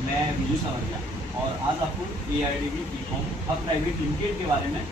मैं विजू सवरिया और आज आपको ARDB बीकॉम अब प्राइवेट लिमिटेड के बारे में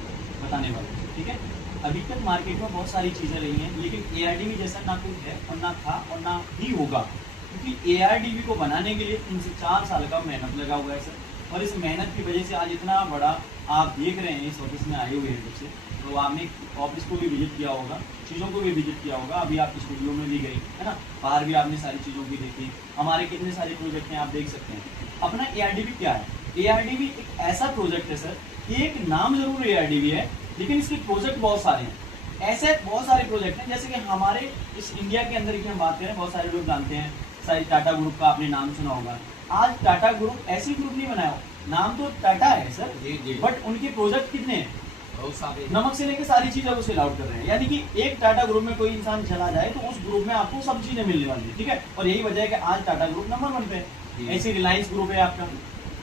बताने वाला हूँ। ठीक है, अभी तक मार्केट में बहुत सारी चीज़ें रही हैं, लेकिन ARDB जैसा ना कोई है और ना था और ना ही होगा, क्योंकि ARDB को बनाने के लिए 3 से 4 साल का मेहनत लगा हुआ है सर। और इस मेहनत की वजह से आज इतना बड़ा आप देख रहे हैं, इस ऑफिस में आए हुए हैं जब से, तो आपने ऑफिस को भी विजिट किया होगा, चीज़ों को भी विजिट किया होगा, अभी आप स्टूडियो में भी गई है ना, बाहर भी आपने सारी चीज़ों की देखी, हमारे कितने सारे प्रोजेक्ट हैं आप देख सकते हैं। अपना ARDB क्या है? ARDB एक ऐसा प्रोजेक्ट है सर, एक नाम जरूर ARDB है, लेकिन इसके प्रोजेक्ट बहुत सारे हैं। ऐसे बहुत सारे प्रोजेक्ट हैं, जैसे कि हमारे इस इंडिया के अंदर की हम बात करें, बहुत सारे लोग जानते हैं, शायद टाटा ग्रुप का आपने नाम सुना होगा। आज टाटा ग्रुप ऐसी ग्रुप नहीं बनाया हो, नाम तो टाटा है सर, बट उनके प्रोजेक्ट कितने हैं? बहुत सारे। नमक से लेकर सारी चीजें वो सेल आउट कर रहे हैं, यानी कि एक टाटा ग्रुप में कोई इंसान चला जाए तो उस ग्रुप में आपको सब चीजें मिलने वाली है। ठीक है, और यही वजह है कि आज टाटा ग्रुप नंबर 1 पे है। ऐसे रिलायंस ग्रुप है आपका।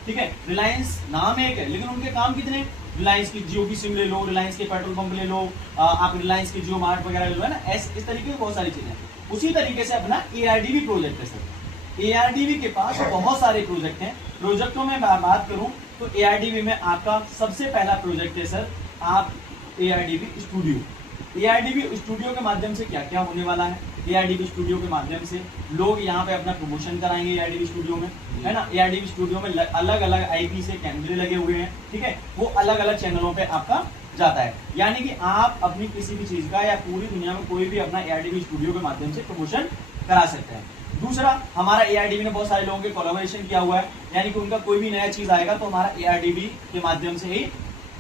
ठीक है, रिलायंस नाम एक है, लेकिन उनके काम कितने? रिलायंस की जियो की सिम ले लो, रिलायंस के पेट्रोल पंप ले लो, आप रिलायंस के जियो मार्ट वगैरह ले लो, है ना। इस तरीके की बहुत सारी चीजें। उसी तरीके से अपना ARDB प्रोजेक्ट है सर। ARDB के पास बहुत सारे प्रोजेक्ट हैं। प्रोजेक्टों में बात करूं तो ARDB में आपका सबसे पहला प्रोजेक्ट है सर आप ARDB स्टूडियो। ARDB स्टूडियो के माध्यम से क्या क्या होने वाला है? ARDB स्टूडियो के माध्यम से लोग यहाँ पे अपना प्रमोशन कराएंगे ARDB स्टूडियो में, है ना। ARDB स्टूडियो में अलग अलग IP से कैमरे लगे हुए हैं। ठीक है, वो अलग अलग चैनलों पे आपका जाता है, यानी कि आप अपनी किसी भी चीज का या पूरी दुनिया में कोई भी अपना ARDB स्टूडियो के माध्यम से प्रमोशन करा सकते हैं। दूसरा, हमारा ARDB ने बहुत सारे लोगों के कोलैबोरेशन किया हुआ है, यानी कि उनका कोई भी नया चीज आएगा तो हमारा ARDB के माध्यम से ही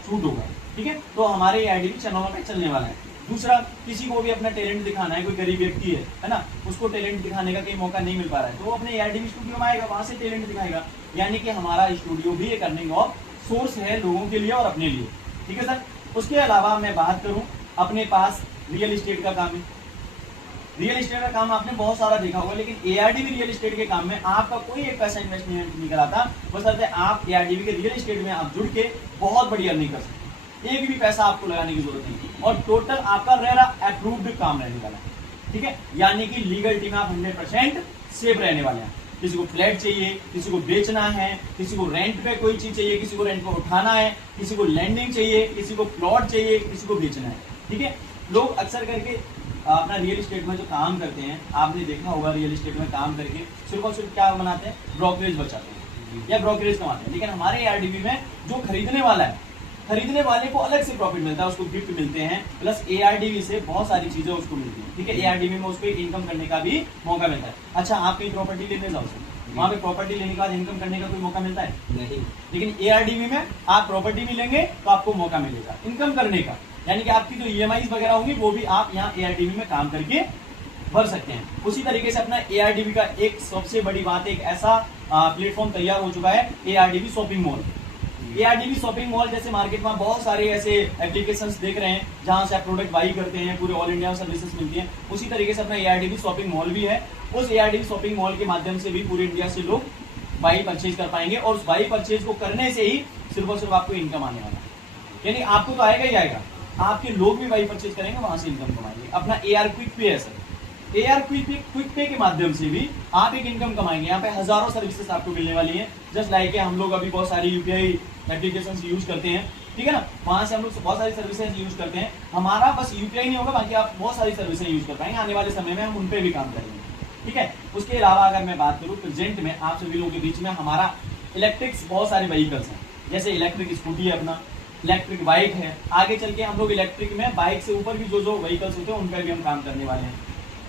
शूट होगा। ठीक है, तो हमारे ARDB चैनलों पे चलने वाला है। दूसरा, किसी को भी अपना टैलेंट दिखाना है, कोई गरीब व्यक्ति है ना, उसको टैलेंट दिखाने का कहीं मौका नहीं मिल पा रहा है, तो वो अपने ARDB स्टूडियो में आएगा, वहां से टैलेंट दिखाएगा। यानी कि हमारा स्टूडियो भी एक अर्निंग ऑफ सोर्स है लोगों के लिए और अपने लिए। ठीक है सर। उसके अलावा मैं बात करूं, अपने पास रियल एस्टेट का काम है। रियल एस्टेट का काम आपने बहुत सारा देखा होगा, लेकिन ARDB रियल एस्टेट के काम में आपका कोई एक पैसा इन्वेस्टमेंट नहीं कराता, बशर्ते आप ARDB के रियल एस्टेट में आप जुड़ के बहुत बड़ी अर्निंग कर सकते हैं। एक भी पैसा आपको लगाने की जरूरत नहीं, और टोटल आपका रेरा अप्रूव्ड काम रहने वाला है। ठीक है, यानी कि लीगलिटी में आप 100% सेफ रहने वाले हैं। किसी को फ्लैट चाहिए, किसी को बेचना है, किसी को रेंट पे कोई चीज चाहिए, किसी को रेंट पे उठाना है, किसी को लैंडिंग चाहिए, किसी को प्लॉट चाहिए, किसी को बेचना है। ठीक है, लोग अक्सर करके अपना रियल एस्टेट में जो काम करते हैं, आपने देखा होगा, रियल एस्टेट में काम करके सिर्फ और सिर्फ क्या बनाते हैं? ब्रोकरेज बचाते हैं या ब्रोकरेज कमाते हैं। लेकिन हमारे ARDB में जो खरीदने वाला है, खरीदने वाले को अलग से प्रॉफिट मिलता है, उसको गिफ्ट मिलते हैं, प्लस ARDB से बहुत सारी चीजें उसको मिलती हैं। ठीक है, ARDB में उसको इनकम करने का भी मौका मिलता है। अच्छा, आप कहीं प्रॉपर्टी लेने जाओ सर, वहां पे प्रॉपर्टी लेने के बाद इनकम करने का कोई मौका मिलता है? नहीं। लेकिन ARDB में आप प्रॉपर्टी भी लेंगे तो आपको मौका मिलेगा इनकम करने का, यानी कि आपकी जो EMIs वगैरह होंगी वो भी आप यहाँ ARDB में काम करके भर सकते हैं। उसी तरीके से अपना ARDB का एक सबसे बड़ी बात, एक ऐसा प्लेटफॉर्म तैयार हो चुका है, ARDB shopping mall. ARDB shopping mall जैसे मार्केट में बहुत सारे ऐसे एप्लीकेशंस देख रहे हैं जहां से आप प्रोडक्ट बाई करते हैं, पूरे ऑल इंडिया में सर्विसेज मिलती हैं। उसी तरीके से अपना ARDB शॉपिंग मॉल भी है। उस ARDB शॉपिंग मॉल के माध्यम से भी पूरे इंडिया से लोग बाई परचेज कर पाएंगे, और उस बाई परचेज को करने से ही सिर्फ और सिर्फ आपको इनकम आने वाला है। यानी आपको तो आएगा ही आएगा, आपके लोग भी बाई परचेज करेंगे, वहां से इनकम कमाएंगे। अपना AR क्विक पे है सर, AR क्विक पे के माध्यम से भी आप एक इनकम कमाएंगे। यहाँ पे हजारों सर्विसेज आपको मिलने वाली हैं, जस्ट लाइक हम लोग अभी बहुत सारी UPI एप्लीकेशन यूज करते हैं। ठीक है ना, वहां से हम लोग बहुत सारी सर्विसेज यूज करते हैं। हमारा बस UPI नहीं होगा, बाकी आप बहुत सारी सर्विसेज यूज कर पाएंगे। आने वाले समय में हम उन पे भी काम करेंगे। ठीक है, उसके अलावा अगर मैं बात करूँ, प्रेजेंट में आप सभी लोगों के बीच में हमारा इलेक्ट्रिक्स बहुत सारे व्हीकल्स हैं, जैसे इलेक्ट्रिक स्कूटी है, अपना इलेक्ट्रिक बाइक है। आगे चल के हम लोग इलेक्ट्रिक में बाइक से ऊपर भी जो जो व्हीकल्स होते हैं उन पर भी हम काम करने वाले हैं।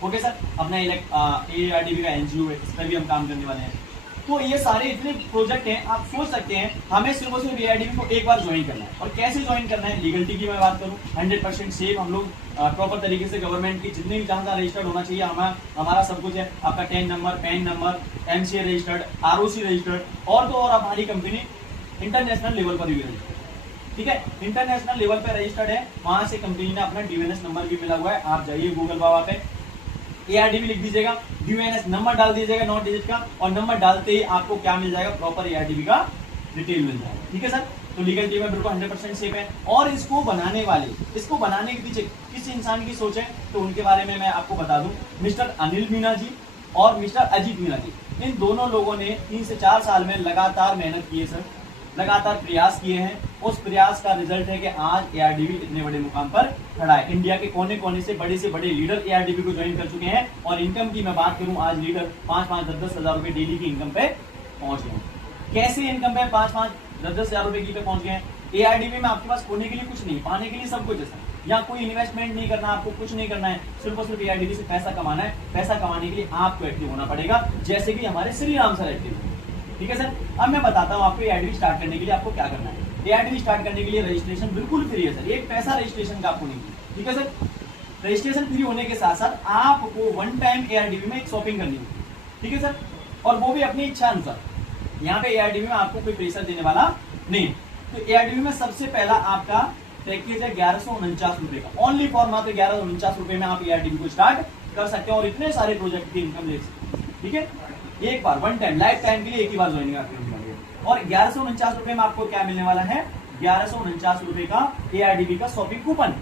ओके सर, अपना ARDB का NGO है, इस पर भी हम काम करने वाले हैं। तो ये सारे इतने प्रोजेक्ट हैं, आप सोच सकते हैं हमें सिर्फ और सिर्फ ARDB को एक बार ज्वाइन करना है। और कैसे ज्वाइन करना है? लीगलिटी की मैं बात करूं, 100% सेफ, हम लोग प्रॉपर तरीके से गवर्नमेंट की जितने भी जहां रजिस्टर्ड होना चाहिए हमारा सब कुछ है। आपका TAN number, PAN number, MCA registered, ROC registered, और तो और हमारी कंपनी इंटरनेशनल लेवल पर भी रजिस्टर्ड। ठीक है, इंटरनेशनल लेवल पर रजिस्टर्ड है, वहां से कंपनी ने अपना DNS नंबर भी मिला हुआ है। आप जाइए गूगल बाबा पे, ARDB लिख दीजिएगा, DNS नंबर डाल दीजिएगा 9 डिजिट का, और नंबर डालते ही आपको क्या मिल जाएगा? प्रॉपर ARDB का डिटेल मिल जाएगा। ठीक है सर, तो लीगलिटी में बिल्कुल 100% सेफ है। और इसको बनाने के पीछे किस इंसान की सोच है, तो उनके बारे में मैं आपको बता दूं, मिस्टर अनिल मीना जी और मिस्टर अजीत मीना जी। इन दोनों लोगों ने 3 से 4 साल में लगातार मेहनत की है सर, लगातार प्रयास किए हैं। उस प्रयास का रिजल्ट है कि आज एआरडीबी इतने बड़े मुकाम पर खड़ा है। इंडिया के कोने कोने से बड़े लीडर एआरडीबी को ज्वाइन कर चुके हैं और इनकम की मैं बात करूं, आज लीडर 5-5, 10-10 हजार रुपए डेली की इनकम पे पहुंच गए। कैसे इनकम पे 5-5, 10-10 हजार रुपए की पे पहुंच गए? एआरडीबी में आपके पास खोने के लिए कुछ नहीं, पाने के लिए सब कुछ है सर। यहाँ कोई इन्वेस्टमेंट नहीं करना, आपको कुछ नहीं करना है, सिर्फ और सिर्फ एआरडीबी से पैसा कमाना है। पैसा कमाने के लिए आपको एक्टिव होना पड़ेगा, जैसे कि हमारे श्री राम सर एक्टिव है। ठीक है सर। अब मैं बताता हूँ आपको एआरडीबी स्टार्ट करने के लिए आपको क्या करना है। एआरडीबी स्टार्ट करने के लिए रजिस्ट्रेशन बिल्कुल फ्री है सर, एक पैसा रजिस्ट्रेशन का आपको नहीं। ठीक है सर। रजिस्ट्रेशन फ्री होने के साथ साथ आपको वन टाइम एआरडीबी में एक शॉपिंग करनी होगी। ठीक है सर। और वो भी अपनी इच्छा अनुसार। यहाँ पे एआरडीबी में आपको कोई प्रेशर देने वाला नहीं। तो एआरडीबी में सबसे पहला आपका पैकेज है 1149 रुपए का, ओनली फॉर मात्र 1149 रुपए में आप एआरडीबी को स्टार्ट कर सकते हैं और इतने सारे प्रोजेक्ट की इनकम ले सकते हैं। ठीक है। एक बार वन टाइम, लाइफ टाइम के लिए एक ही बार ज्वाइनिंग आपकी होने वाली है। और 1149 रुपए में आपको क्या मिलने वाला है? 1149 रुपए का एआरडीबी का शॉपिंग कूपन,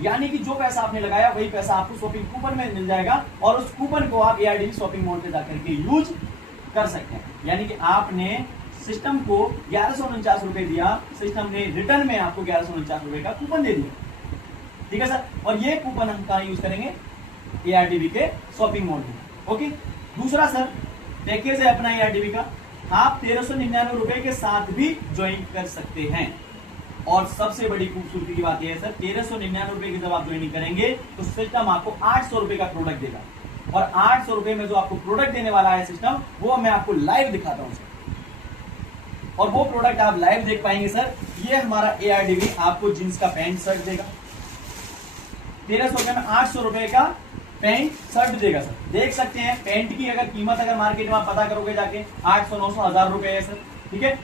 यानी कि जो पैसा आपने लगाया वही पैसा आपको शॉपिंग कूपन में मिल जाएगा और उस कूपन को आप एआरडीबी शॉपिंग मॉल पे जाकर के यूज कर सकते हैं। यानी कि आपने सिस्टम को 1149 रुपए दिया, सिस्टम ने रिटर्न में आपको 1149 रुपए का कूपन दे दिया। ठीक है सर। और ये कूपन हम कहां यूज करेंगे? एआरडीबी के शॉपिंग मॉल में। ओके। दूसरा सर पैकेज है अपना एआरडीबी का, आप 1399 रुपए के साथ भी ज्वाइन कर सकते हैं। और सबसे बड़ी खूबसूरती की बात यह है सर, 1399 रुपए की जब आप ज्वाइनिंग करेंगे तो सिस्टम आपको 800 रुपए का प्रोडक्ट देगा। और 800 रुपए में जो आपको प्रोडक्ट देने वाला है सिस्टम, वो मैं आपको लाइव दिखाता हूं सर। और वो प्रोडक्ट आप लाइव देख पाएंगे सर। ये हमारा एआरडीबी आपको जींस का पैंट शर्ट देगा 1300 रुपए में, 800 रुपए का पैंट शर्ट देगा सर। देख सकते हैं पैंट की अगर कीमत अगर मार्केट में आप पता करोगे जाके 800, 900, 1000 रुपए है सर। ठीक है।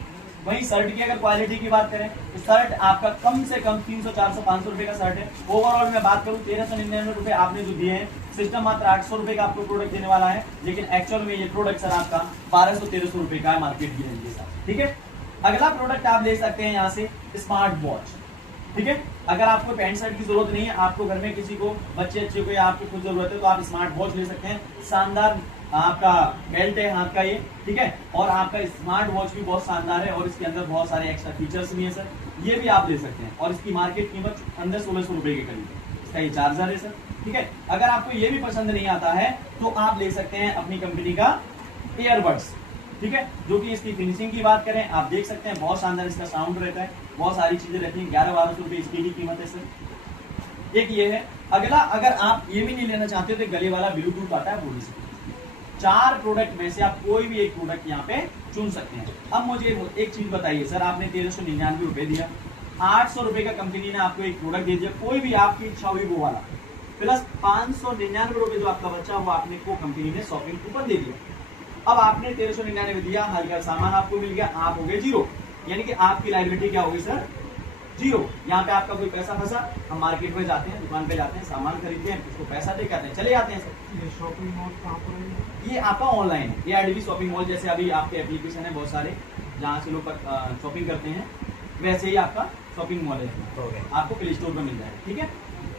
वहीं शर्ट की अगर क्वालिटी की बात करें तो शर्ट आपका कम से कम 300, 400, 500 रुपए का शर्ट है। ओवरऑल मैं बात करूं 1399 रुपए आपने जो दिए हैं, सिस्टम मात्र 800 रुपए का आपको प्रोडक्ट देने वाला है, लेकिन एक्चुअल में ये प्रोडक्ट सर आपका 1200-1300 रुपए का है मार्केट की रेंज के साथ। ठीक है। अगला प्रोडक्ट आप ले सकते हैं यहाँ से स्मार्ट वॉच। ठीक है। अगर आपको पैंट शर्ट की जरूरत नहीं है, आपको घर में किसी को, बच्चे अच्छे को या आपको खुद जरूरत है, तो आप स्मार्ट वॉच ले सकते हैं। शानदार आपका बेल्ट है हाथ का ये। ठीक है। और आपका स्मार्ट वॉच भी बहुत शानदार है और इसके अंदर बहुत सारे एक्स्ट्रा फीचर्स भी है सर। ये भी आप ले सकते हैं और इसकी मार्केट कीमत अंदर 1600 रुपए के करीब है। इसका ये चार्जर है सर। ठीक है। अगर आपको ये भी पसंद नहीं आता है तो आप ले सकते हैं अपनी कंपनी का एयरबड्स। ठीक है। जो कि इसकी फिनिशिंग की बात करें, आप देख सकते हैं बहुत शानदार इसका साउंड रहता है, बहुत सारी चीजें रहती हैं। 1100-1200 रुपए इसकी भी कीमत है सर। एक ये है। अगला, अगर आप ये भी नहीं लेना चाहते तो गले वाला ब्लूटूथ आता है, वो ले सकते हैं। 4 प्रोडक्ट में से आप कोई भी एक प्रोडक्ट यहाँ पे चुन सकते हैं। अब मुझे एक चीज बताइए सर, आपने 1399 रुपए दिया, 800 रुपए का कंपनी ने आपको एक प्रोडक्ट दे दिया, कोई भी आपकी इच्छा हुई वो वाला, प्लस 599 रुपए जो आपका बच्चा वो आपने को कंपनी ने शॉपिंग कूपन दे दिया। अब आपने 1399 दिया, हल्का सामान आपको मिल गया, आप हो गए जीरो। यानी कि आपकी लायबिलिटी क्या होगी सर? जीरो। यहाँ पे आपका कोई पैसा फंसा, हम मार्केट में जाते हैं, दुकान पे जाते हैं, सामान खरीदते हैं, उसको पैसा दे करते हैं, चले जाते हैं सर। ये शॉपिंग मॉल कहाँ पर है? ये आपका ऑनलाइन है, एआरडीबी शॉपिंग मॉल। जैसे अभी आपके एप्लीकेशन है बहुत सारे जहाँ से लोग शॉपिंग करते हैं, वैसे ही आपका शॉपिंग मॉल है, आपको प्ले स्टोर पर मिल जाएगा। ठीक है।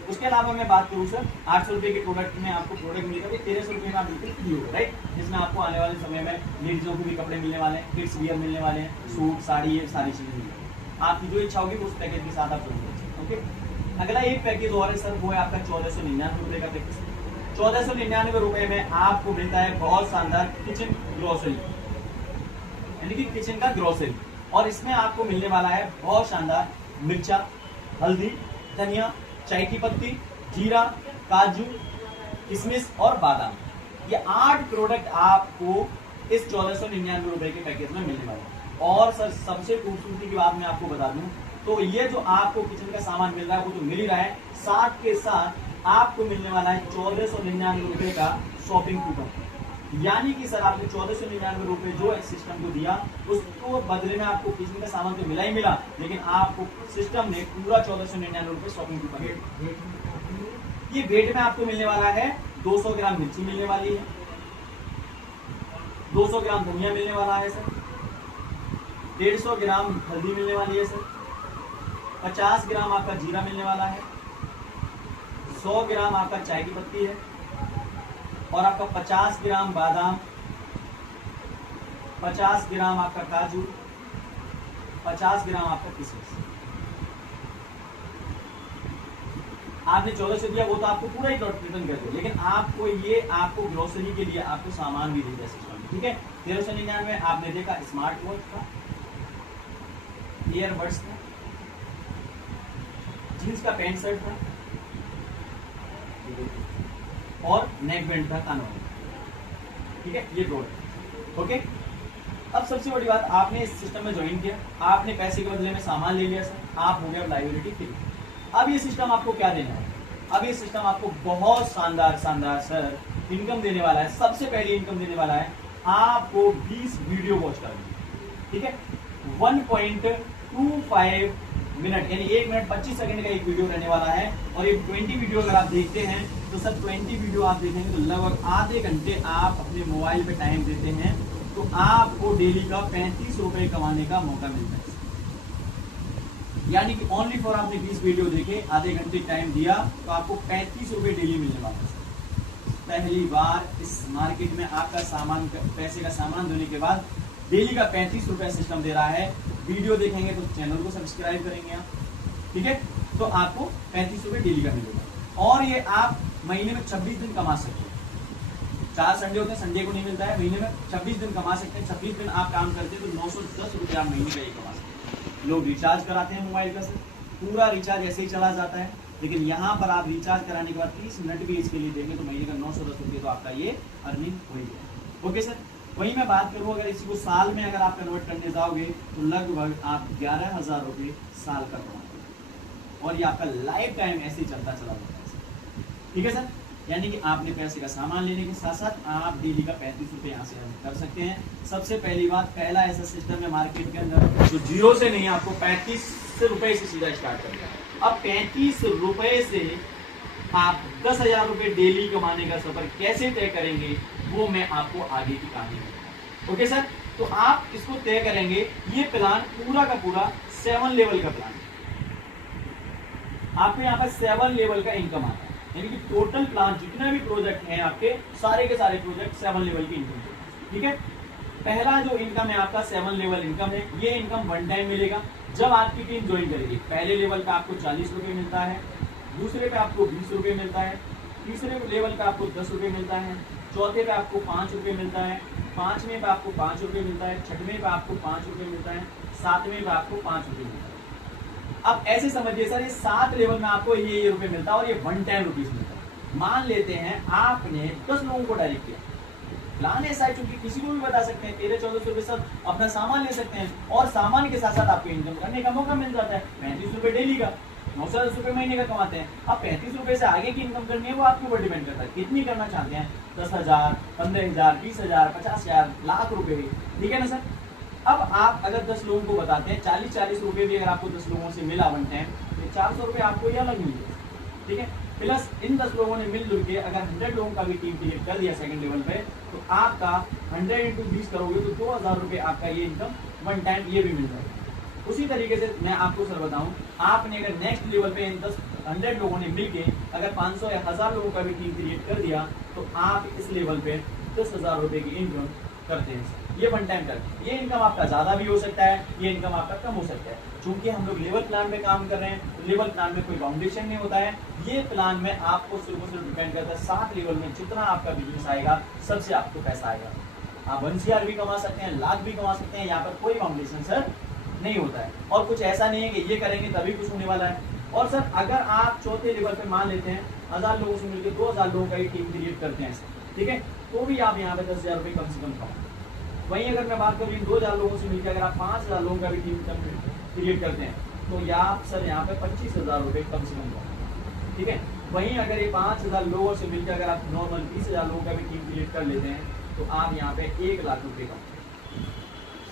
उसके अलावा मैं बात करूँ सर, 800 रुपए के प्रोडक्ट में आपको प्रोडक्ट मिलेगा 1300 रुपए में आप बिल्कुल फ्री होगा, राइट। जिसमें आपको आने वाले समय में लेडीजों को भी कपड़े मिलने वाले हैं, किड्स वियर मिलने वाले हैं, सूट, साड़ी, ये सारी चीजें मिलेंगी। आपकी जो इच्छा होगी उस पैकेज के साथ आप जोड़। ओके। अगला एक पैकेज और है सर, वो है आपका 1499 रुपए का पैकेज। 1499 रुपए में आपको मिलता है बहुत शानदार किचन ग्रोसरी, यानी कि किचन का ग्रोसरी। और इसमें आपको मिलने वाला है बहुत शानदार मिर्चा, हल्दी, धनिया, चाय की पत्ती, जीरा, काजू, किशमिश और बादाम। ये 8 प्रोडक्ट आपको इस 1499 रुपए के पैकेज में मिलने वाले हैं। और सर सबसे खूबसूरती की बात मैं आपको बता दूं तो ये जो आपको किचन का सामान मिल रहा है वो तो मिल ही रहा है, साथ के साथ आपको मिलने वाला है 1499 रुपए का शॉपिंग कूपन। यानी कि सर आपने 1499 रुपए जो सिस्टम को दिया, उसको बदले में आपको किचन का सामान तो मिला ही मिला, लेकिन आपको सिस्टम ने पूरा 1499 रुपए शॉपिंग कूपन। ये वेट में आपको मिलने वाला है 200 ग्राम मिर्ची मिलने वाली है, 200 ग्राम धनिया मिलने वाला है सर, 150 ग्राम हल्दी मिलने वाली है सर, 50 ग्राम आपका जीरा मिलने वाला है, 100 ग्राम आपका चाय की पत्ती है, और आपका 50 ग्राम बादाम, 50 ग्राम आपका काजू, 50 ग्राम आपका किशमिश। आपने 1400 दिया, वो तो आपको पूरा ही रिटर्न कर दिया, लेकिन आपको ये आपको ग्रोसरी के लिए आपको सामान भी दे दिया सिस्टम, ठीक है। 1399 आपने देखा स्मार्ट वॉच था, ईयरबड्स था, जींस का पैंट शर्ट था और नेक बैंड था कानों में, ठीक है। ये टोटल ओके। अब सबसे बड़ी बात, आपने इस सिस्टम में ज्वाइन किया, आपने पैसे के बदले में सामान ले लिया सर, आप हो गया लायबिलिटी फ्री। अब ये सिस्टम आपको क्या देना है? अब ये सिस्टम आपको बहुत शानदार शानदार सर इनकम देने वाला है। सबसे पहली इनकम देने वाला है आपको 20 वीडियो वॉच करनी, ठीक है। 1.25 मिनट यानी 1 मिनट 25 सेकंड का एक वीडियो रहने वाला है, और ये 20 वीडियो अगर आप देखते हैं तो सर 20 वीडियो आप देखेंगे तो लगभग आधे घंटे आप अपने मोबाइल पे टाइम देते हैं, तो आपको डेली का 35 रुपए कमाने का मौका मिलता है। यानी कि ओनली फॉर आपने 20 वीडियो देखे, आधे घंटे टाइम दिया, तो आपको 35 रुपए डेली मिलने वाला है। पहली बार इस मार्केट में आपका सामान पैसे का सामान देने के बाद डेली का 35 रुपए सिस्टम दे रहा है। वीडियो देखेंगे तो चैनल को सब्सक्राइब करेंगे आप, ठीक है, तो आपको 35 रुपए डेली का मिलेगा। और ये आप महीने में 26 दिन कमा सकते हैं। 4 संडे होते हैं, संडे को नहीं मिलता है, महीने में 26 दिन कमा सकते हैं। 26 दिन आप काम करते हैं तो 910 रुपए आप महीने का ये कमा सकते हैं। लोग रिचार्ज कराते हैं मोबाइल का सर, पूरा रिचार्ज ऐसे ही चला जाता है, लेकिन यहाँ पर आप रिचार्ज कराने के बाद 30 मिनट भी इसके लिए देंगे तो महीने का 910 रुपये तो आपका ये अर्निंग हो ही गया। ओके सर, वही मैं बात करूँ, अगर इसी को साल में अगर आप कन्वर्ट करने जाओगे तो लगभग आप 11,000 रुपये साल का कमाओगे, और ये आपका लाइफ टाइम ऐसे ही चलता चला जाता है, ठीक है सर। यानी कि आपने पैसे का सामान लेने के साथ साथ आप डेली का 35 रुपये यहाँ से कर सकते हैं। सबसे पहली बात, पहला ऐसा सिस्टम है मार्केट के अंदर जो जीरो से नहीं, आपको 35 रुपए से सीधा स्टार्ट करेगा। अब 35 रुपए से आप 10,000 रुपये डेली कमाने का सफर कैसे तय करेंगे, वो मैं आपको आगे की कहानी में। ओके सर, तो आप इसको तय करेंगे। ये प्लान पूरा का पूरा 7 लेवल का प्लान है। आपको यहाँ पर 7 लेवल का इनकम आता है, यानी कि टोटल प्लान जितने भी प्रोजेक्ट हैं आपके, सारे के सारे प्रोजेक्ट 7 लेवल की इनकम, ठीक है। पहला जो इनकम है आपका 7 लेवल इनकम है। ये इनकम 1 टाइम मिलेगा जब आपकी टीम ज्वाइन करेगी। पहले लेवल का आपको 40 रुपये मिलता है, दूसरे पे आपको 20 रुपये मिलता है, तीसरे लेवल का आपको 10 रुपये मिलता है, चौथे पे आपको 5 रुपये मिलता है, 5वें पे आपको 5 रुपये मिलता है, 6वें पे आपको 5 रुपये मिलता है, 7वें पे आपको 5 रुपये मिलता है। अब ऐसे समझिए सर, ये 7 लेवल में आपको ये रुपये मिलता है और ये 1 टाइम रुपीज मिलता है। मान लेते हैं आपने 10 लोगों को डायरेक्ट किया, प्लान ऐसा है चूंकि किसी को भी बता सकते हैं, 1300-1400 रुपये सब अपना सामान ले सकते हैं, और सामान के साथ साथ आपको इनकम करने का मौका मिल जाता है। 35 रुपये डेली का, 910 रुपये महीने का कमाते हैं। अब 35 रुपये से आगे की इनकम करनी है, वो आपके ऊपर डिपेंड करता है कितनी करना चाहते हैं, 10,000, 15,000, 20,000, 50,000, लाख रुपए, ठीक है ना सर। अब आप अगर 10 लोगों को बताते हैं, 40-40 रुपये भी अगर आपको 10 लोगों से मिला 1 टाइम, तो 400 रुपये आपको ये अलग मिले, ठीक है। प्लस इन 10 लोगों ने मिलजुल के अगर 100 लोगों का भी टीम क्रिएट कर दिया सेकंड लेवल पे, तो आपका 100 × 20 करोगे तो 2,000 रुपये आपका ये इनकम 1 टाइम ये भी मिल जाएगा। उसी तरीके से मैं आपको सर बताऊं, आपने अगर नेक्स्ट लेवल पे इन 100 लोगों ने मिलके अगर 500 या 1000 लोगों का भी टीम क्रिएट कर दिया, तो आप इस लेवल पे 10,000 रुपये की इनकम करते हैं। ये 1 टाइम करते हैं। ये इनकम आपका ज्यादा भी हो सकता है, ये इनकम आपका कम हो सकता है। चूंकि हम लोग लेवल प्लान में काम कर रहे हैं, तो लेवल प्लान में कोई बाउंडेशन नहीं होता है। ये प्लान में आपको सिर्फ डिपेंड करता है 7 लेवल में जितना आपका बिजनेस आएगा, सबसे आपको पैसा आएगा। आप 1 CR भी कमा सकते हैं, लाख भी कमा सकते हैं, यहाँ पर कोई बाउंडेशन सर नहीं होता है। और कुछ ऐसा नहीं है कि ये करेंगे तभी कुछ होने वाला है। और सर अगर आप चौथे लेवल पे मान लेते हैं 1000 लोगों से मिलकर 2000 लोगों का टीम क्रिएट करते हैं, ठीक है, तो भी आप यहाँ पे 10,000 रुपये कम से कम कमाओ। वहीं अगर मैं बात करूँ 2000 लोगों से मिलकर अगर आप 5000 लोगों का भी टीम क्रिएट करते हैं, तो या आप सर यहाँ पे 25,000 रुपये कम से कम कमाओ, ठीक है। वहीं अगर ये 5000 लोगों से मिलकर अगर आप नॉर्मल 20,000 लोगों का भी टीम क्रिएट कर लेते हैं, तो आप यहाँ पे 1 लाख रुपये कमाते हैं।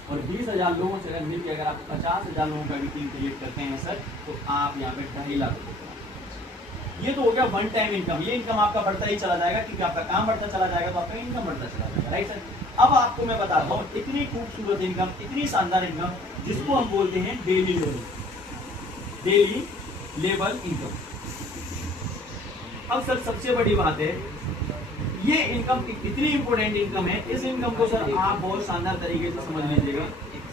और 20,000 लोगों से अगर मिलकर अगर आप 50,000 लोगों का भी टीम क्रिएट करते हैं सर, तो आप यहाँ पे 2.5 लाख रुपये कमाते हैं। ये तो हो गया 1 टाइम इनकम। ये इनकम आपका बढ़ता ही चला जाएगा, क्योंकि आपका काम बढ़ता चला जाएगा तो आपका इनकम बढ़ता चला जाएगा, राइट सर। अब आपको मैं बताता हूँ इतनी खूबसूरत इनकम, इतनी शानदार इनकम, जिसको हम बोलते हैं डेली लेवल इनकम। अब सर सबसे बड़ी बात है, ये इनकम इतनी इंपॉर्टेंट इनकम है, इस इनकम को सर आप बहुत शानदार तरीके से समझ लीजिएगा।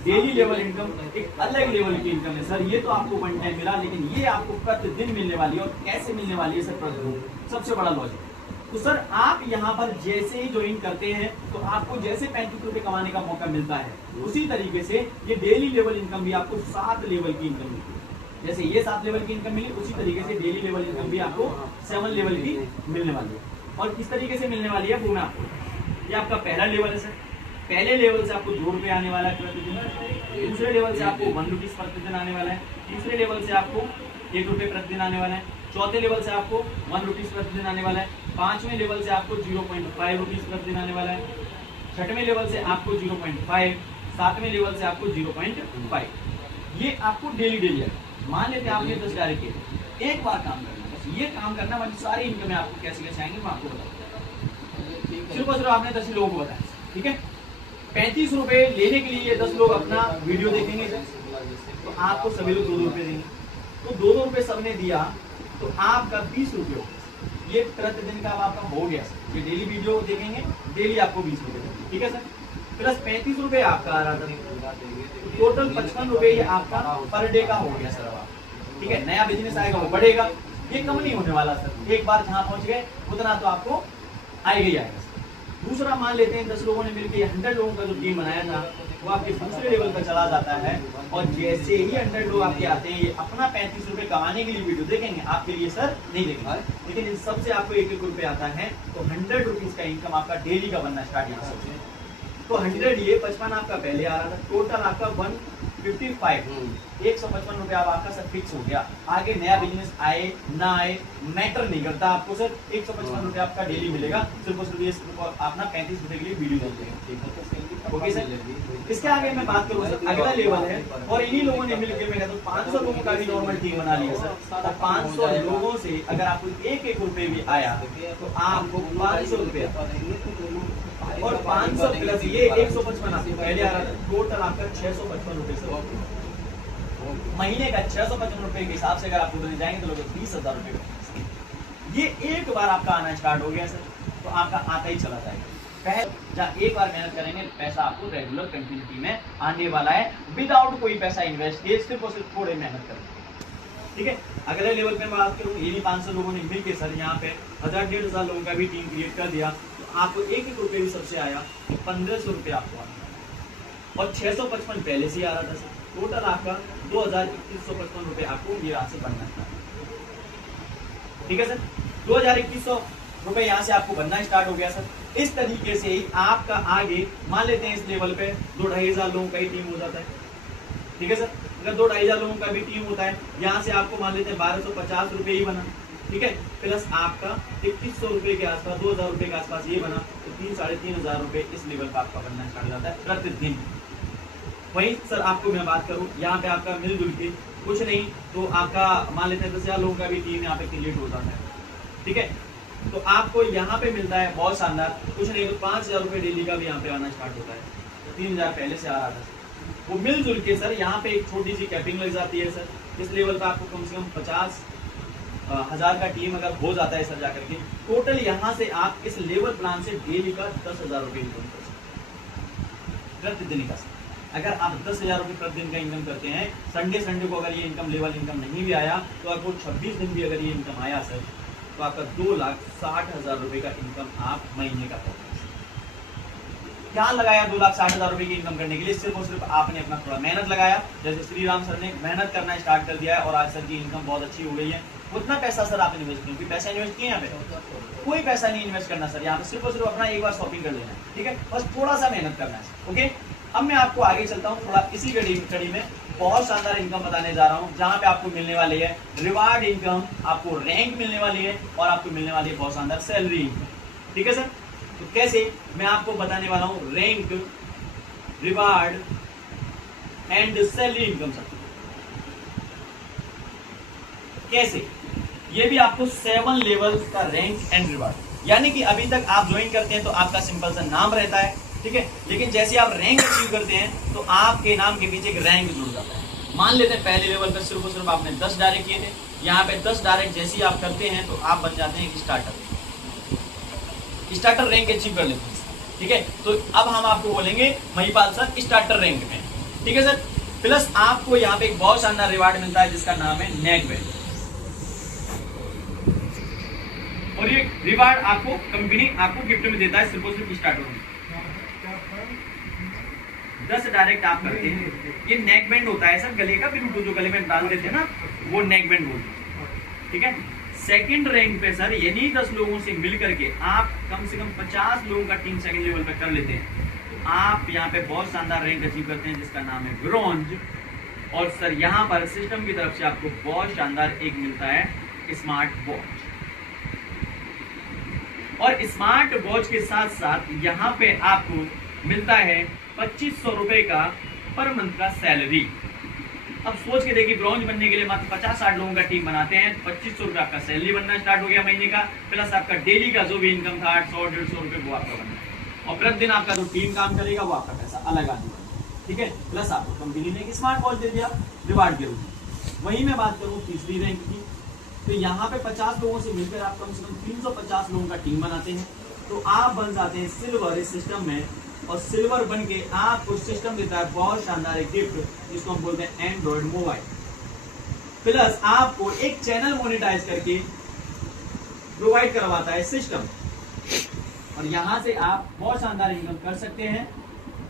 डेली लेवल इनकम एक अलग लेवल की इनकम है सर। ये तो आपको वन टाइम मिला, लेकिन ये आपको प्रतिदिन मिलने वाली है। और कैसे मिलने वाली है सर? प्रतिदिन। सबसे बड़ा लॉजिक। तो सर आप यहाँ पर जैसे ही ज्वाइन करते हैं तो आपको जैसे 35 रुपए कमाने का मौका मिलता है, उसी तरीके से ये डेली लेवल इनकम भी आपको 7 लेवल की इनकम मिलती है। जैसे ये 7 लेवल की इनकम मिली, उसी तरीके से डेली लेवल इनकम भी आपको 7 लेवल की मिलने वाली है। और किस तरीके से मिलने वाली है वो मैं आपको, ये आपका पहला लेवल है सर। पहले लेवल से आपको 2 रुपए आने वाला है प्रतिदिन। दूसरे लेवल से आपको 1 रुपीज प्रतिदिन आने वाला है। तीसरे लेवल से आपको 1 रुपए प्रतिदिन आने वाला है। चौथे लेवल से आपको 1 रुपीज प्रतिदिन आने वाला है। 5वें लेवल से आपको 0.5 रुपीज प्रतिदिन आने वाला है। 6वें लेवल से आपको 0.5, 7वें लेवल से आपको 0.5। ये आपको डेली है। मान लेते हैं आपने 10 डायरेक्ट किए, एक बार काम करना, बस ये काम करना, बाकी सारी इनकम आपको कैसे कैसे आएंगे मैं आपको बताऊंगा। सिर्फ और सिर्फ आपने 10 लोगों को बताया, ठीक है। 35 रुपए लेने के लिए ये 10 लोग अपना वीडियो देखेंगे सर, तो आपको सभी लोग 2-2 रुपए देंगे। तो 2-2 रुपए सबने दिया तो आपका 20 रुपये हो। ये प्रतिदिन का आपका हो गया सर। ये डेली वीडियो देखेंगे, डेली आपको 20 रुपए देंगे, ठीक है सर। प्लस 35 रुपए आपका आ रहा था, टोटल 55 रुपए ये आपका पर डे का हो गया सर। अब ठीक है, नया बिजनेस आएगा वो बढ़ेगा, ये कम नहीं होने वाला सर। एक बार जहां पहुंच गए उतना तो आपको आएगा ही आएगा सर। दूसरा मान लेते हैं 10 लोगों ने मिलकर 100 लोगों का जो टीम बनाया था वो आपके दूसरे लेवल पर चला जाता है। और जैसे ही 100 लोग आपके आते हैं, ये अपना 35 रुपए कमाने के लिए वीडियो देखेंगे, आपके लिए सर नहीं देखेंगे, लेकिन इन सबसे आपको 1-1 रुपए आता है। तो 100 रुपीज का इनकम आपका डेली का बनना स्टार्ट यहाँ से। तो 100 ये 55 आपका पहले आ रहा था, टोटल आपका 155, 155 रुपए आपका सर फिक्स हो गया। आगे नया बिजनेस आए ना आए मैटर नहीं करता आपको सर, 155 रुपए आपका डेली मिलेगा। सिर्फ अपना 35 रुपए के लिए वीडियो देते। ओके सर, इसके आगे मैं बात करूँ सर, अगला लेवल है। और इन्हीं लोगों ने मिलकर मैं कहता हूँ 500 लोगों का भी नॉर्मल टीम बना लिया सर। और 500 लोगों से अगर आपको 1-1 रुपए भी आया तो आपको 500 रुपए, और 500 प्लस ये 155 आपको पहले आ रहा था, टोटल आपका 655 रुपए से महीने का 655 रुपए के हिसाब से अगर आप टोटल जाएंगे तो लगभग 20,000 रुपए। ये एक बार आपका आना स्टार्ट हो गया सर, तो आपका आता ही चला जाएगा। पहले जहाँ एक बार मेहनत करेंगे, पैसा आपको रेगुलर कंटिन्यूटी में आने वाला है, विदाउट कोई पैसा इन्वेस्ट किए, सिर्फ और सिर्फ थोड़े मेहनत करेंगे, ठीक है। अगले लेवल पे बात करूँ, ये 500 लोगों ने मिलकर सर यहाँ पे 1000-1500 लोगों का भी टीम क्रिएट कर दिया। आपको 1-1 रुपए भी सबसे आया, 1500 रुपए आपको आया। और 655 पहले से आ रहा था सर, टोटल आपका 2155 रुपए आपको ये राशि बनना था, ठीक है सर। 2100 रुपए यहाँ से आपको बनना स्टार्ट हो गया सर। इस तरीके से ही आपका आगे मान लेते हैं इस लेवल पे 2-2,500 लोगों का ही टीम हो जाता है, ठीक है सर। अगर 2-2,500 लोगों का भी टीम होता है, यहाँ से आपको मान लेते हैं 1250 रुपए ही बना, ठीक है। प्लस आपका 2100 रुपए के आसपास, 2000 रुपए के आसपास ये बना, तो 3-3,500 रुपए इस लेवल पर आपका बनना स्टार्ट हो जाता है प्रतिदिन। वहीं सर आपको मैं बात करूं, यहाँ पे आपका मिलजुल के कुछ नहीं तो आपका मान लेते हैं 10,000 लोगों का भी टीम यहाँ पे क्रिएट हो जाता है, ठीक है। तो आपको यहाँ पे मिलता है बहुत शानदार, कुछ नहीं तो 5,000 रुपए डेली का भी यहाँ पे आना स्टार्ट होता है। 3,000 पहले से आ रहा था, वो मिलजुल के सर यहाँ पे एक छोटी सी कैपिंग लग जाती है सर। इस लेवल पर आपको कम से कम 50,000 का टीम अगर हो जाता है सर जाकर के, टोटल यहाँ से आप इस लेवल प्लान से डेली का 10,000 रुपए इनकम कर सकते प्रतिदिन का। अगर आप 10,000 रुपए प्रतिदिन का इनकम करते हैं, संडे को अगर ये इनकम लेवल इनकम नहीं भी आया तो आपको 26 दिन भी अगर ये इनकम आया सर, तो आपका 2,60,000 रुपए का इनकम आप महीने का कर। क्या लगाया 2,60,000 रुपए की इनकम करने के लिए? सिर्फ और सिर्फ आपने अपना थोड़ा मेहनत लगाया। जैसे श्री राम सर ने मेहनत करना स्टार्ट कर दिया है और आज सर की इनकम बहुत अच्छी हो गई है। उतना पैसा सर आपने इन्वेस्ट किया, पैसा इन्वेस्ट किया यहाँ पे कोई पैसा नहीं इन्वेस्ट करना सर, यहाँ पे सिर्फ और सिर्फ अपना एक बार शॉपिंग कर लेना है, ठीक है। बस थोड़ा सा मेहनत करना है, ओके। अब मैं आपको आगे चलता हूँ, थोड़ा इसी कड़ी में बहुत शानदार इनकम बताने जा रहा हूँ, जहाँ पे आपको मिलने वाली है रिवार्ड इनकम, आपको रैंक मिलने वाली है और आपको मिलने वाली है बहुत शानदार सैलरी इनकम, ठीक है सर। तो कैसे मैं आपको बताने वाला हूँ rank, reward and salary income sir. कैसे? ये भी आपको 7 लेवल का रैंक एंड रिवार्ड, यानी कि अभी तक आप ज्वाइन करते हैं तो आपका सिंपल सा नाम रहता है, ठीक है। लेकिन जैसे आप रैंक अचीव करते हैं तो आपके नाम के पीछे एक रैंक जुड़ जाता है। मान लेते हैं पहले लेवल पर सिर्फ और सिर्फ आपने 10 डायरेक्ट किए थे, यहाँ पे 10 डायरेक्ट जैसे ही आप करते हैं तो आप बन जाते हैं एक स्टार्टर। स्टार्टर रैंक अचीव कर लेते हैं, ठीक है। तो अब हम आपको बोलेंगे महिपाल सर स्टार्टर रैंक में, ठीक है सर। प्लस आपको यहाँ पे एक बहुत शानदार रिवार्ड मिलता है जिसका नाम है नेक बैंड, और ये रिवार्ड आपको कंपनी आपको गिफ्ट में देता है सिर्फ और सिर्फ स्टार्टर में। 10 डायरेक्ट आप करते हैं, ये नेक बैंड होता है सर, गले का बिल्कुल जो गले में डाल देते हैं ना, वो नेक बैंड बोलते हैं, ठीक है। सेकंड रैंक पे सर यानी 10 लोगों से मिल करके आप कम से कम 50 लोगों का टीम सेकंड लेवल पे कर लेते हैं, आप यहाँ पे बहुत शानदार रैंक अचीव करते हैं जिसका नाम है ब्रॉन्ज। और सर यहाँ पर सिस्टम की तरफ से आपको बहुत शानदार एक मिलता है स्मार्ट वॉच, और स्मार्ट वॉच के साथ साथ यहाँ पे आपको मिलता है 2500 रुपए का पर मंथ का सैलरी। अब सोच के देखिए, ब्रॉन्ज बनने के लिए मात्र 50-60 लोगों का टीम बनाते हैं, 2500 रुपए आपका सैलरी बनना स्टार्ट हो गया महीने का, प्लस आपका डेली का जो भी इनकम था 800-150 रुपए वो आपका बनना है, और प्रतिदिन आपका जो टीम काम करेगा वो आपका पैसा अलग आने वाला है, ठीक है। प्लस आपको कंपनी ने एक स्मार्ट वॉच दे दिया रिवार्ड के रूप में। वही मैं बात करूँ तीसरी रैंक की, तो यहाँ पे 50 लोगों से मिलकर आप कम से कम 350 लोगों का टीम बनाते हैं, तो आप बन जाते हैं सिल्वर इस सिस्टम में। और सिल्वर बन के आपको सिस्टम देता है बहुत शानदार एक गिफ्ट जिसको हम बोलते हैं एंड्रॉइड मोबाइल, प्लस आपको एक चैनल मोनेटाइज करके प्रोवाइड करवाता है सिस्टम, और यहाँ से आप बहुत शानदार इनकम कर सकते हैं।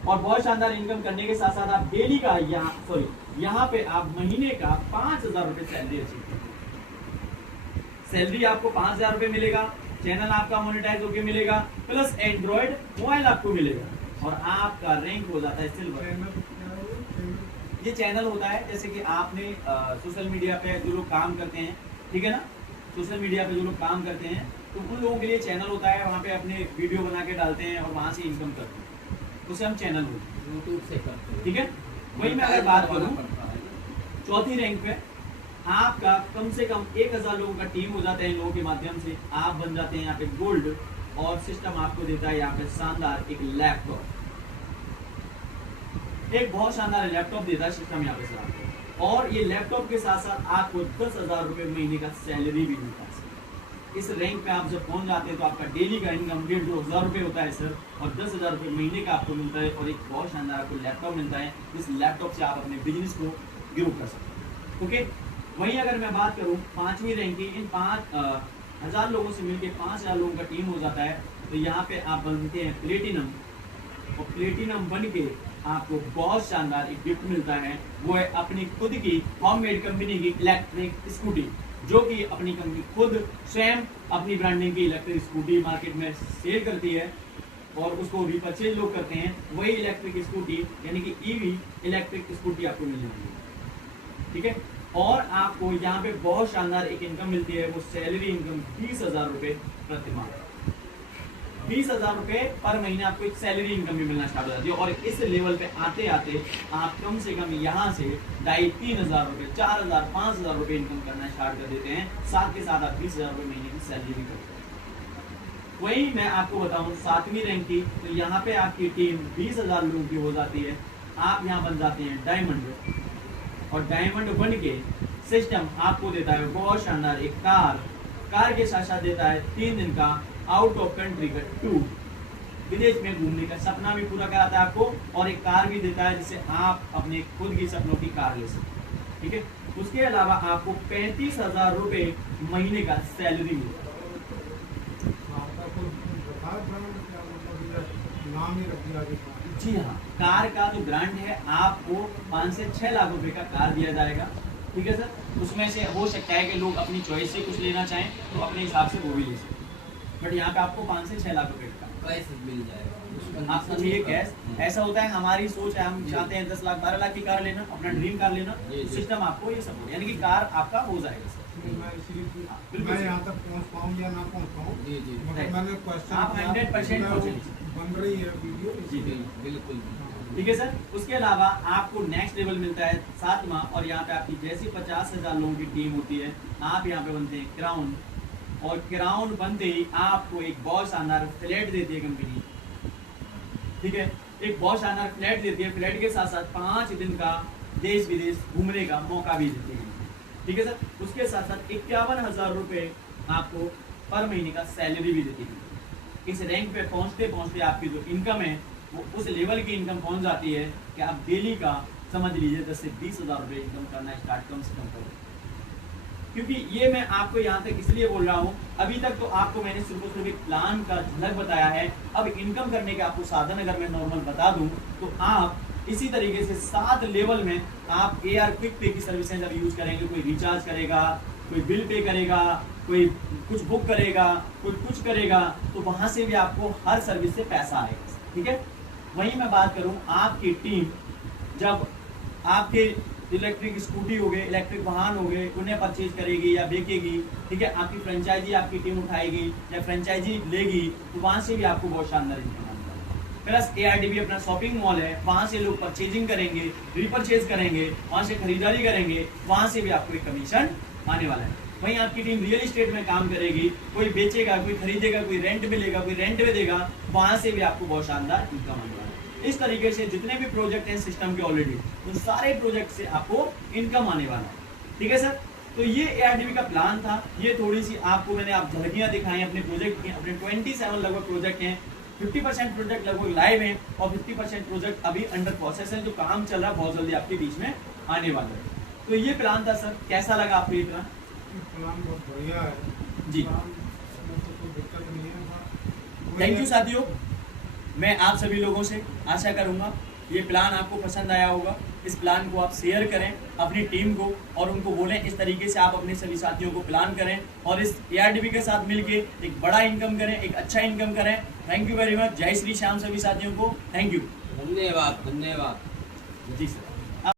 और बहुत शानदार इनकम करने के साथ साथ आप डेली का यहाँ पे आप महीने का 5000 रुपए सैलरी अचीव करते हैं। सैलरी आपको 5000 रुपए मिलेगा, चैनल आपका मोनेटाइज होकर मिलेगा, प्लस एंड्रॉइड मोबाइल आपको मिलेगा, और आपका रैंक हो जाता है सिल्वर। ये चैनल होता है जैसे कि आपने सोशल मीडिया पे जो लोग काम करते हैं, ठीक है ना, सोशल मीडिया पे जो लोग काम करते हैं तो उन लोगों के लिए चैनल होता है, वहाँ पे अपने वीडियो बना के डालते हैं और वहाँ से इनकम करते हैं, उसे हम चैनल बोलते हैं, यूट्यूब से करते हैं, ठीक है। वही मैं अगर बात करूँ चौथी रैंक पे, आपका कम से कम 1000 लोगों का टीम हो जाता है इन लोगों के माध्यम से, आप बन जाते हैं यहाँ पे गोल्ड, और सिस्टम आपको देता है यहाँ पे शानदार एक लैपटॉप, एक बहुत शानदार लैपटॉप देता है सिस्टम यहाँ पे सर आपको, और ये लैपटॉप के साथ साथ आपको 10,000 रुपए महीने का सैलरी भी मिलता है। इस रैंक पे आप जब पहुंच जाते हैं तो आपका डेली का इनकम 1,500 रुपए होता है सर, और 10,000 रुपए महीने का आपको मिलता है, और एक बहुत शानदार आपको लैपटॉप मिलता है, इस लैपटॉप से आप अपने बिजनेस को ग्रो कर सकते हैं, ओके। वहीं अगर मैं बात करूँ 5वीं रैंक की, इन 5000 लोगों से मिलकर 5000 लोगों का टीम हो जाता है, तो यहाँ पे आप बनते हैं प्लेटिनम, और प्लेटिनम बन के आपको बहुत शानदार एक गिफ्ट मिलता है, वो है अपनी खुद की होममेड कंपनी की इलेक्ट्रिक स्कूटी, जो कि अपनी कंपनी खुद स्वयं अपनी ब्रांडिंग की इलेक्ट्रिक स्कूटी मार्केट में सेल करती है, और उसको रीपरचेज लोग करते हैं। वही इलेक्ट्रिक स्कूटी यानी कि ईवी इलेक्ट्रिक स्कूटी आपको मिल जाती है, ठीक है। और आपको यहाँ पे बहुत शानदार एक इनकम मिलती है, वो सैलरी इनकम 20,000 रुपए प्रति माह, 20,000 रुपए पर महीने आपको एक सैलरी इनकम भी मिलना स्टार्ट हो जाती है। और इस लेवल पे आते आते आप कम से कम यहाँ से 2,500-3,000 रुपए, 4,000, 5,000 रुपए इनकम करना स्टार्ट कर देते हैं, साथ के साथ आप 20,000 रुपए महीने की सैलरी भी करते हैं। वही मैं आपको बताऊं 7वीं रैंक की, तो यहाँ पे आपकी टीम 20,000 लोगों की हो जाती है, आप यहाँ बन जाते हैं डायमंड, और डायमंड बन के सिस्टम आपको देता है बहुत शानदार एक कार के साथ साथ देता है 3 दिन का आउट ऑफ कंट्री का टूर, विदेश में घूमने का सपना भी पूरा कराता है आपको, और एक कार भी देता है जिससे आप अपने खुद की सपनों की कार ले सकते हैं, ठीक है। उसके अलावा आपको 35,000 रुपए महीने का सैलरी मिलता है। जी हाँ, कार का जो ब्रांड है आपको 5 से 6 लाख रुपए का कार दिया जाएगा, ठीक है सर। उसमें से हो सकता है कि लोग अपनी चॉइस से कुछ लेना चाहें तो अपने हिसाब से वो भी ले सकते हैं, बट यहाँ पे आपको 5 से 6 लाख रुपए का कैश मिल जाएगा। आप समझिए कैश ऐसा होता है, हमारी सोच है हम चाहते हैं 10 लाख 12 लाख की कार लेना, अपना ड्रीम कार लेना, सिस्टम आपको ये सब यानी कि कार आपका हो जाएगा सर। मैं यहाँ तक पहुँच पाऊँ या ना पहुँच पाऊँ, मगर मैंने क्वेश्चन आप 100% बन रही है वीडियो, जी बिल्कुल, ठीक है सर। उसके अलावा आपको नेक्स्ट लेवल मिलता है 7वां, और यहाँ पे आपकी जैसी 50,000 लोगों की टीम होती है, आप यहाँ पे बनते हैं क्राउन, और क्राउन बनते ही आपको एक बहुत शानदार फ्लैट देती है कंपनी, ठीक है। एक बहुत शानदार फ्लैट देती है, फ्लैट के साथ साथ 5 दिन का देश विदेश घूमने का मौका भी देती है, ठीक है सर। उसके साथ साथ 51,000 रुपए आपको पर महीने का सैलरी भी देती है, इस रैंक पे पहुंचते पहुंचते आपकी जो इनकम है वो उस लेवल की इनकम पहुंच जाती है कि आप डेली का समझ लीजिए 10 से 20,000 रुपये इनकम करना स्टार्ट कम से कम करो। क्योंकि ये मैं आपको यहाँ तक इसलिए बोल रहा हूँ, अभी तक तो आपको मैंने सिर्फ एक प्लान का झलक बताया है। अब इनकम करने के आपको साधन अगर मैं नॉर्मल बता दूं तो आप इसी तरीके से 7 लेवल में आप AR क्विक पे की सर्विसेज अब यूज करेंगे। कोई रिचार्ज करेगा, कोई बिल पे करेगा, कोई कुछ बुक करेगा, कोई कुछ करेगा, तो वहां से भी आपको हर सर्विस से पैसा आएगा। ठीक है, वहीं मैं बात करूं, आपकी टीम जब आपके इलेक्ट्रिक स्कूटी हो गए, इलेक्ट्रिक वाहन हो गए, उन्हें परचेज करेगी या बेचेगी, ठीक है, आपकी फ्रेंचाइजी आपकी टीम उठाएगी या फ्रेंचाइजी लेगी, तो वहां से भी आपको बहुत शानदार इनकम आएगा। प्लस ARDB अपना शॉपिंग मॉल है, वहां से लोग परचेजिंग करेंगे, रिपर्चेज करेंगे, वहां से खरीदारी करेंगे, वहां से भी आपको एक कमीशन आने वाला है। वहीं आपकी टीम रियल एस्टेट में काम करेगी, कोई बेचेगा, कोई खरीदेगा, कोई रेंट में लेगा, कोई रेंट में देगा, वहां से भी आपको बहुत शानदार इनकम आने वाला है। इस तरीके से जितने भी प्रोजेक्ट हैं सिस्टम के ऑलरेडी, उन सारे प्रोजेक्ट से आपको इनकम आने वाला है। ठीक है सर, तो ये ARDB का प्लान था। ये थोड़ी सी आपको मैंने आप झलकियां दिखाई अपने प्रोजेक्ट की। अपने 27 लगभग प्रोजेक्ट हैं, 50% प्रोजेक्ट लगभग लाइव हैं और 50% प्रोजेक्ट अभी अंडर प्रोसेस है, जो काम चल रहा है, बहुत जल्दी आपके बीच में आने वाला है। तो ये प्लान था सर, कैसा लगा आपको ये प्लान? प्लान बहुत बढ़िया है जी, कोई दिक्कत नहीं है। थैंक यू साथियों। मैं आप सभी लोगों से आशा करूंगा ये प्लान आपको पसंद आया होगा। इस प्लान को आप शेयर करें अपनी टीम को और उनको बोलें इस तरीके से आप अपने सभी साथियों को प्लान करें और इस ARDB के साथ मिलके एक बड़ा इनकम करें, एक अच्छा इनकम करें। Thank you very much. जय श्री श्याम सभी साथियों को, थैंक यू, धन्यवाद। जी सर।